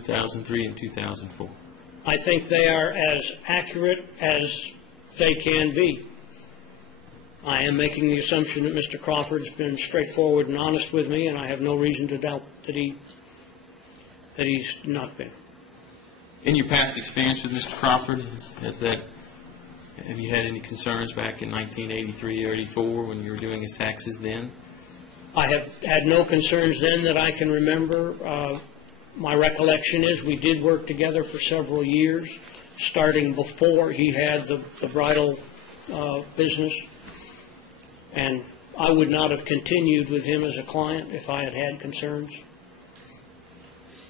2003 and 2004? I think they are as accurate as they can be. I am making the assumption that Mr. Crawford's been straightforward and honest with me, and I have no reason to doubt that he's not been. In your past experience with Mr. Crawford, have you had any concerns back in 1983 or 84 when you were doing his taxes then? I have had no concerns then that I can remember. My recollection is we did work together for several years, starting before he had the bridal business, and I would not have continued with him as a client if I had had concerns.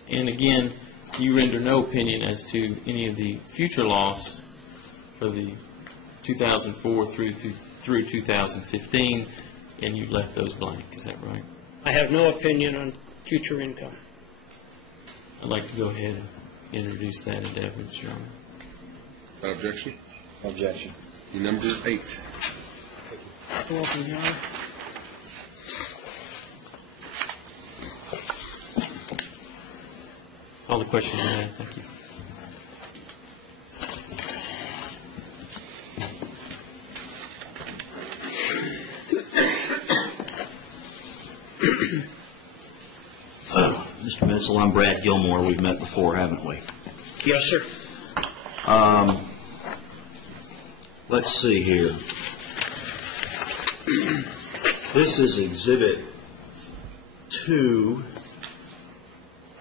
And again, you render no opinion as to any of the future loss for the 2004 through 2015, and you left those blank. Is that right? I have no opinion on future income. I'd like to go ahead and introduce that in evidence, Your Honor. Without objection? Objection. Number 8. You're welcome, Your Honor. All the questions I have. Thank you. Mr. Mitchell, I'm Brad Gilmore. We've met before, haven't we? Yes, sir. Let's see here. This is Exhibit 2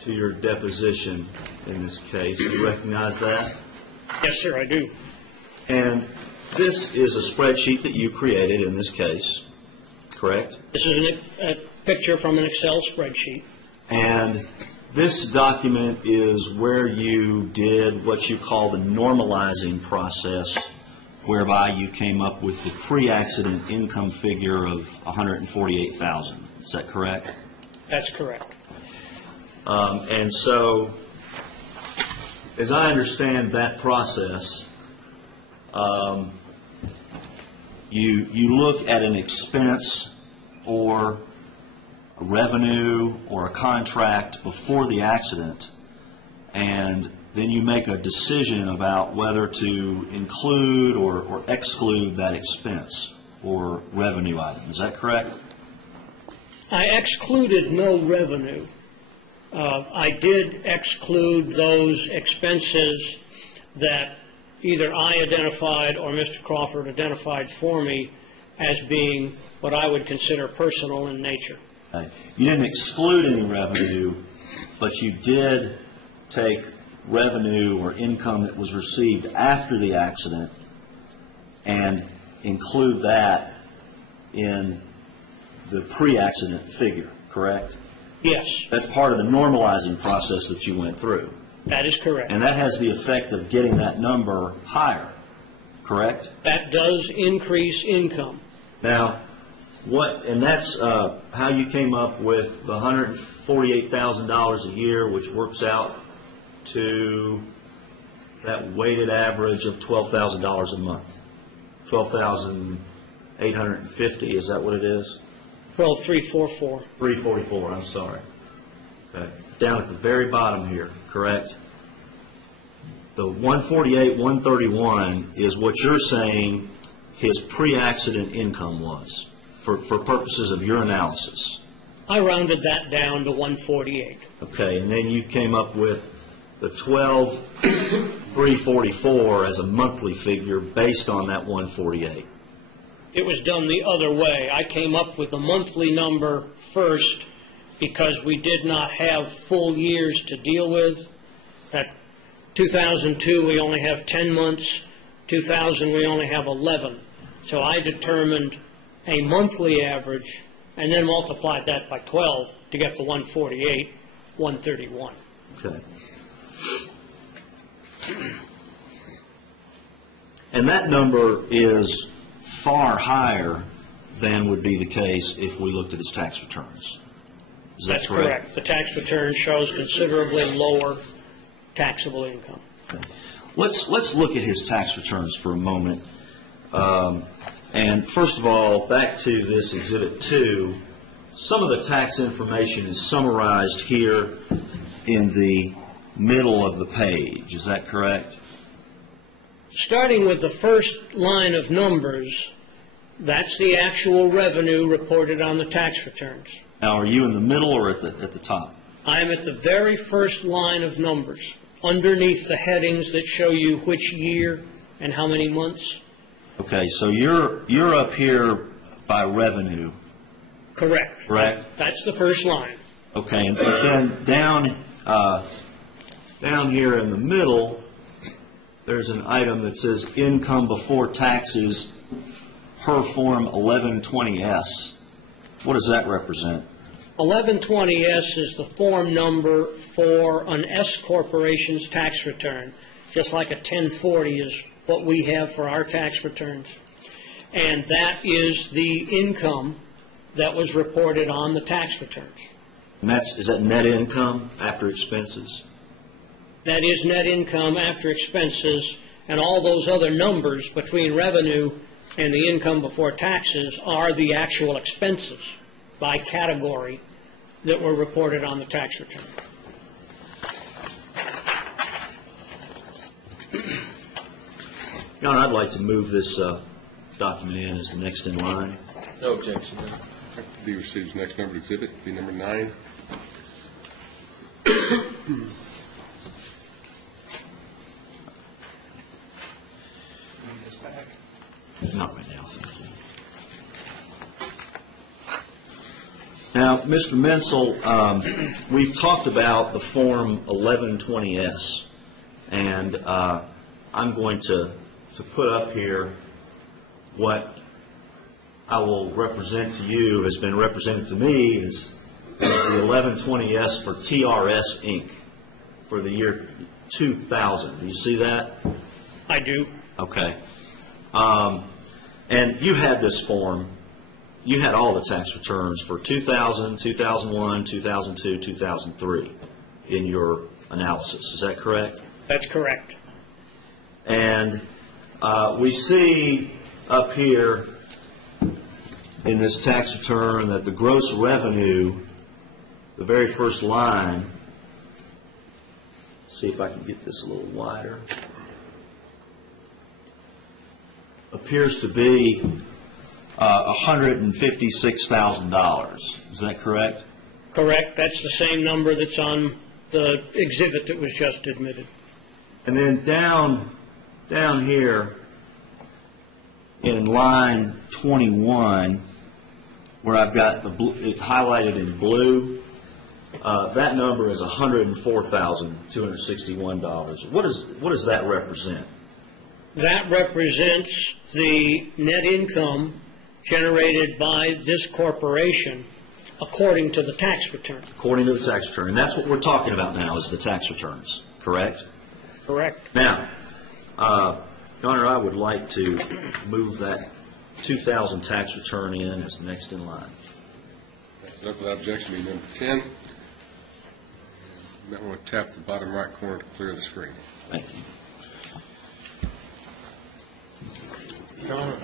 to your deposition in this case. Do you recognize that? Yes, sir, I do. And this is a spreadsheet that you created in this case, correct? This is a picture from an Excel spreadsheet. And this document is where you did what you call the normalizing process, whereby you came up with the pre-accident income figure of $148,000. Is that correct? That's correct. And so, as I understand that process, you look at an expense or a revenue or a contract before the accident, and then you make a decision about whether to include or exclude that expense or revenue item. Is that correct? I excluded no revenue. I did exclude those expenses that either I identified or Mr. Crawford identified for me as being what I would consider personal in nature. You didn't exclude any revenue, but you did take revenue or income that was received after the accident and include that in the pre-accident figure, correct? Yes. That's part of the normalizing process that you went through. That is correct. And that has the effect of getting that number higher, correct? That does increase income. Now, and that's how you came up with the $148,000 a year, which works out to that weighted average of $12,000 a month. $12,850, is that what it is? Well, 344. 344, I'm sorry. Okay. Down at the very bottom here, correct? The 148, 131 is what you're saying his pre-accident income was for purposes of your analysis. I rounded that down to 148. Okay, and then you came up with the 12,344 as a monthly figure based on that 148. It was done the other way. I came up with a monthly number first because we did not have full years to deal with. At 2002, we only have 10 months. 2000, we only have 11. So I determined a monthly average and then multiplied that by 12 to get the 148, 131. Okay. And that number is far higher than would be the case if we looked at his tax returns. Is that That's correct? The tax return shows considerably lower taxable income. Okay. Let's look at his tax returns for a moment. And first of all, back to this Exhibit 2, some of the tax information is summarized here in the middle of the page. Is that correct? Starting with the first line of numbers, that's the actual revenue reported on the tax returns. Now, are you in the middle or at the top? I'm at the very first line of numbers, underneath the headings that show you which year and how many months. Okay, so you're up here by revenue. Correct. Correct. That's the first line. Okay, and then down here in the middle, there's an item that says income before taxes per form 1120S. What does that represent? 1120S is the form number for an S corporation's tax return, just like a 1040 is what we have for our tax returns. And that is the income that was reported on the tax returns. And is that net income after expenses? That is net income after expenses, and all those other numbers between revenue and the income before taxes are the actual expenses by category that were reported on the tax return. Your Honor, I'd like to move this document in as the next in line. No objection. Be received as next numbered exhibit, be number 9. Not right now. Now, Mr. Menzel, we've talked about the Form 1120S, and I'm going to put up here what I will represent to you, has been represented to me, is the 1120S for TRS Inc. for the year 2000. Do you see that? I do. Okay. And you had this form. You had all the tax returns for 2000, 2001, 2002, 2003 in your analysis. Is that correct? That's correct. And we see up here in this tax return that the gross revenue, the very first line, see if I can get this a little wider, appears to be $156,000. Is that correct? Correct. That's the same number that's on the exhibit that was just admitted. And then down here in line 21, where I've got it highlighted in blue, that number is $104,261. What does that represent? That represents the net income generated by this corporation according to the tax return. According to the tax return. And that's what we're talking about now, is the tax returns, correct? Correct. Now, Your Honor, I would like to move that 2000 tax return in as the next in line. Next up, without objection, be number 10. You might want to tap the bottom right corner to clear the screen. Thank you. Your Honor,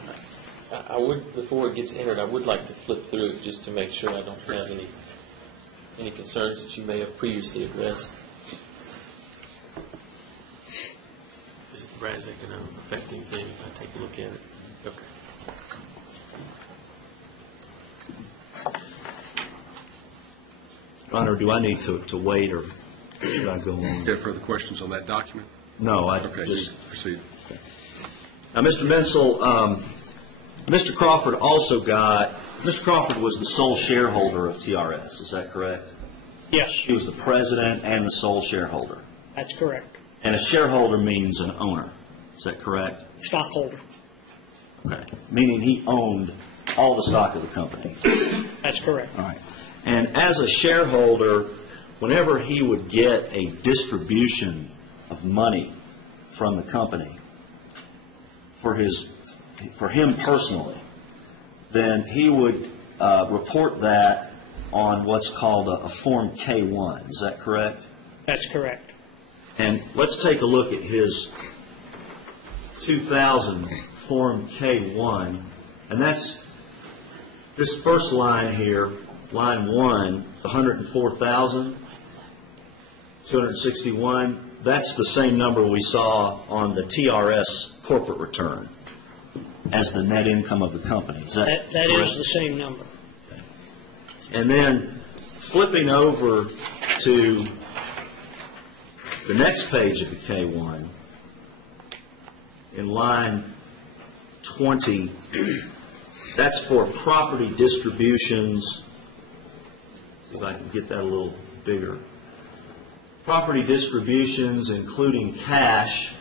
I would, before it gets entered, I would like to flip through it just to make sure I don't have any concerns that you may have previously addressed. Brad, is that going to affect anything if I take a look at it? Okay. Your Honor, do I need to wait, or should I go on? Do you have further questions on that document? No, I Okay, just... proceed. Now, Mr. Menzel, Mr. Crawford Mr. Crawford was the sole shareholder of TRS, is that correct? Yes, He was the president and the sole shareholder. that's correct. And a shareholder means an owner, is that correct? Stockholder. Okay. Meaning he owned all the stock of the company. That's correct. All right. And as a shareholder, whenever he would get a distribution of money from the company for him personally, then he would report that on what's called a Form K-1. Is that correct? That's correct. And let's take a look at his 2000 Form K-1, and that's this first line here, line 1, 104,000. 261, that's the same number we saw on the TRS corporate return as the net income of the company. Is that That correct? is the same number. And then flipping over to the next page of the K-1, in line 20, that's for property distributions. See if I can get that a little bigger. Property distributions, including cash,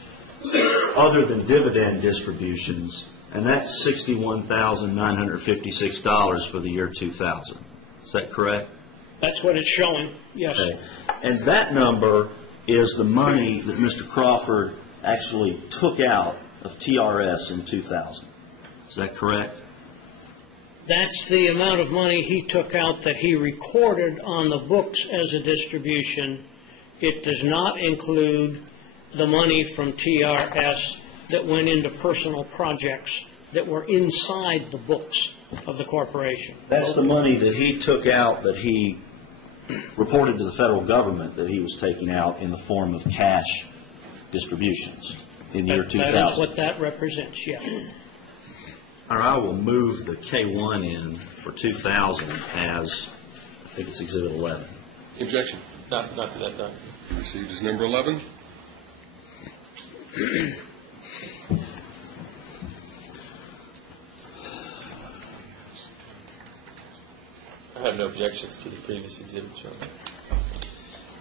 other than dividend distributions, and that's $61,956 for the year 2000. Is that correct? That's what it's showing, yes. Okay. And that number is the money that Mr. Crawford actually took out of TRS in 2000. Is that correct? That's the amount of money he took out that he recorded on the books as a distribution. It does not include the money from TRS that went into personal projects that were inside the books of the corporation. That's the money that he took out that he reported to the federal government that he was taking out in the form of cash distributions in the year 2000. That is what that represents, yes. All right, I will move the K-1 in for 2000 as, I think it's Exhibit 11. Objection. Not to that document. Received as number 11. I have no objections to the previous exhibit, Chairman.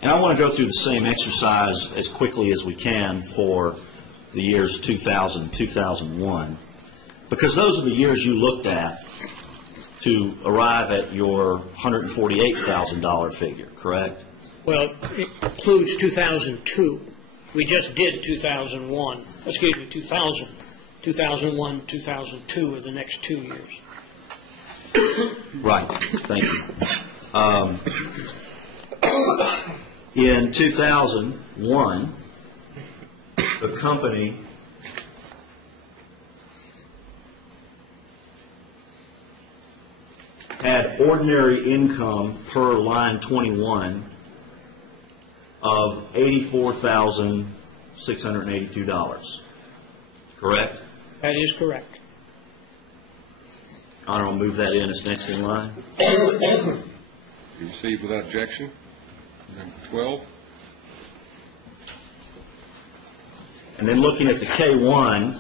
And I want to go through the same exercise as quickly as we can for the years 2000 and 2001, because those are the years you looked at to arrive at your $148,000 figure, correct? Well, it includes 2002. We just did 2001. Excuse me, 2000. 2001, 2002 are the next 2 years. Right, thank you. In 2001, the company had ordinary income per line 21 of $84,682, correct? That is correct. Honor, I'll move that in as next in line. Received without objection. Number 12. And then looking at the K-1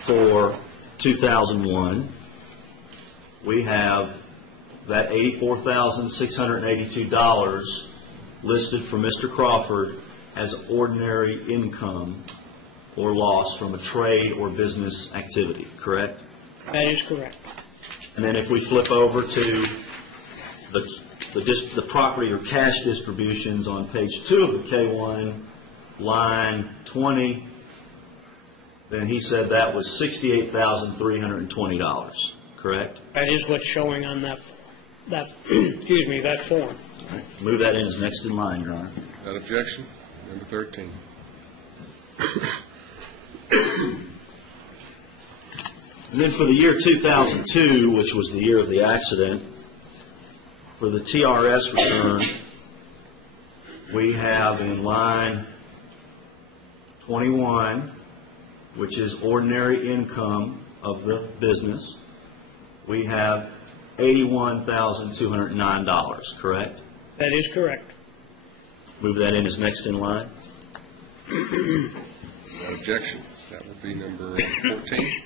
for 2001, we have that $84,682 listed for Mr. Crawford as ordinary income or loss from a trade or business activity, correct? That is correct. And then if we flip over to the property or cash distributions on page 2 of the K-1, line 20, then he said that was $68,320, correct? That is what's showing on that excuse me, that form. All right. Move that in as next in line, Your Honor. Without objection. Number 13. And then for the year 2002, which was the year of the accident, for the TRS return, we have in line 21, which is ordinary income of the business, we have $81,209, correct? That is correct. Move that in as next in line. Without objection. That will be number 14.